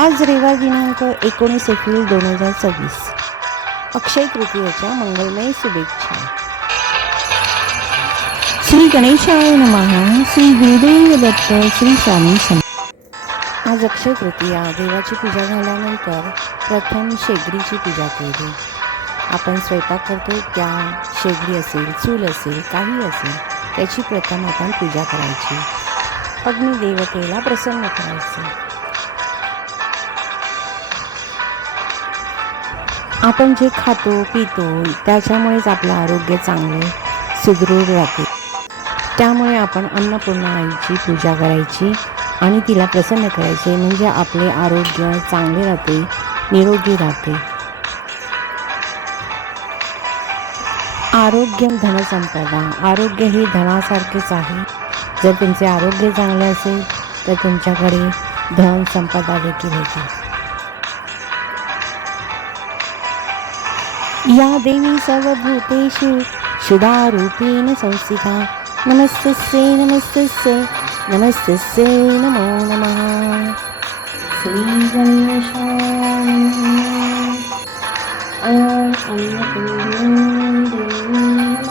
आज रविवार दिनांक 19 एप्रिल 2024. अक्षय तृतीयेच्या मंगलमय शुभेच्छा. श्री गणेशाय नमः. श्री गुरुदेव दत्त. श्री स्वामी समर्थ. आज अक्षय तृतीया. देवाची पूजा झाल्यानंतर प्रथम शेगडीची पूजा केली. आपण स्वयंपाक करतो त्या शेगडी असेल, चूल असेल, काही असेल, त्याची प्रथम आपण पूजा करायची. अग्निदेवतेला प्रसन्न करायचे. आपण जे खातो पितो त्याच्यामुळेच आपलं आरोग्य चांगले सुदृढ राहते. त्यामुळे आपण अन्नपूर्णा आईची पूजा करायची आणि तिला प्रसन्न करायचे, म्हणजे आपले आरोग्य चांगले राहते, निरोगी राहते. आरोग्यम धनसंपदा. आरोग्य हे धनासारखेच आहे. जर तुमचे आरोग्य चांगले असेल तर तुमच्याकडे धन संपदा देखील येते. या देवी सर्वभूतेषु शुभारूपेण संस्थिता. नमस्तस्यै नमस्तस्यै नमस्तस्यै नमो नमः. श्री गणेशाय नमः. ओम अन्नपूर्णाय देवी नमः.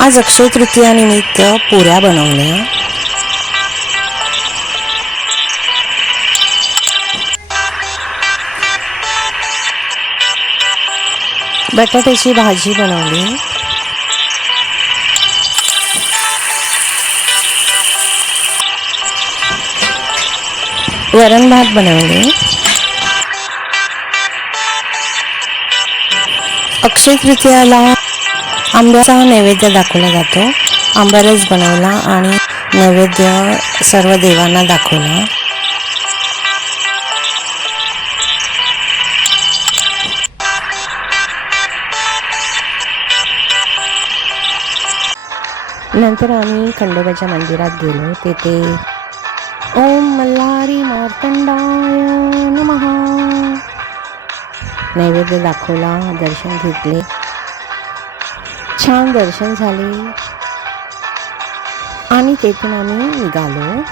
आज अक्षय तृतीयानिमित्त पुऱ्या बनवल्या. बटाट्याची भाजी बनवली. वरण भात बनवले. अक्षय तृतीयाला आंब्याचा नैवेद्य दाखवला जातो. आंबारस बनवला आणि नैवेद्य सर्व देवांना दाखवला. नंतर आम्ही खंडोबाच्या मंदिरात गेलो. तेथे ओम मल्हारी मार्तंडाय नमः नैवेद्य दाखवला. दर्शन घेतले. छान दर्शन झाले आणि तेथून आम्ही निघालो.